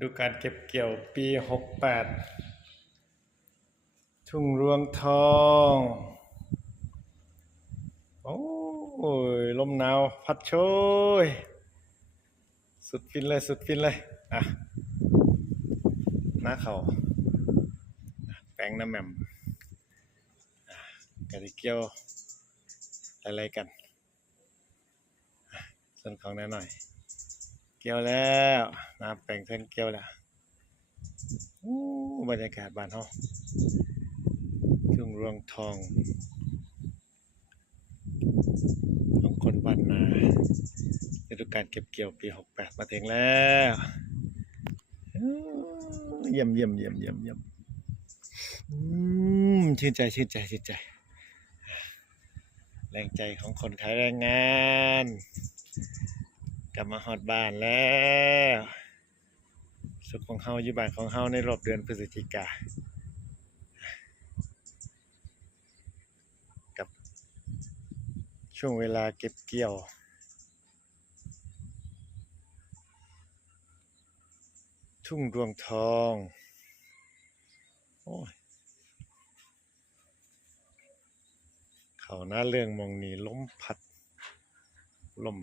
ดูการเก็บเกี่ยวปีหกแปดทุ่งรวงทอง โอ้ย ลมหนาวพัดโชย สุดฟินเลย สุดฟินเลย อะหน้าเขาอะแป้งน้ำแหม่มอะกะทิเกียวอะไรๆกัน ส่วนของแน้าหน่อย เกี่ยวแล้วน้ำแป้งเส้นเกี่ยวแล้วอู้บรรยากาศบ้านเฮาทุ่งรวงทองของคนบ้านนาฤดูการเก็บเกี่ยวปี 68 มาถึงแล้วเยี่ยมเยี่ยมเยี่ยมเยี่ยมเยี่ยมอืมชื่นใจชื่นใจชื่นใจ แรงใจของคนขายแรงงาน กลับมาฮอดบ้านแล้วสุขของเฮาอยู่บ้านของเฮาในรอบเดือนพฤศจิกากับช่วงเวลาเก็บเกี่ยวทุ่งรวงทองโอ้ยเขาหน้าเรื่องมองนี้ล้มพัดลม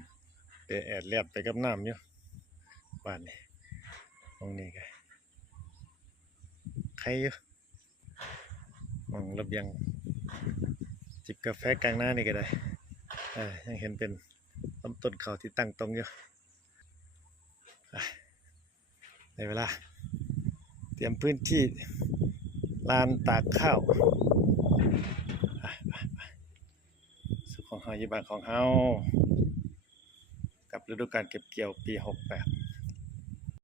เปแอดแลดไปกับน้ำอยู่บ้านนี้หมองนี้ไงใครอยู่มองระเบียง จิบกาแฟกลางหน้านี่ก็ได้เออยังเห็นเป็นลำต้นเขาที่ตั้งตรงอยู่อะในเวลา เตรียมพื้นที่ลานตากข้าวสุขของเฮายู่บ้านของเฮา ฤดูการเก็บเกี่ยวปี 68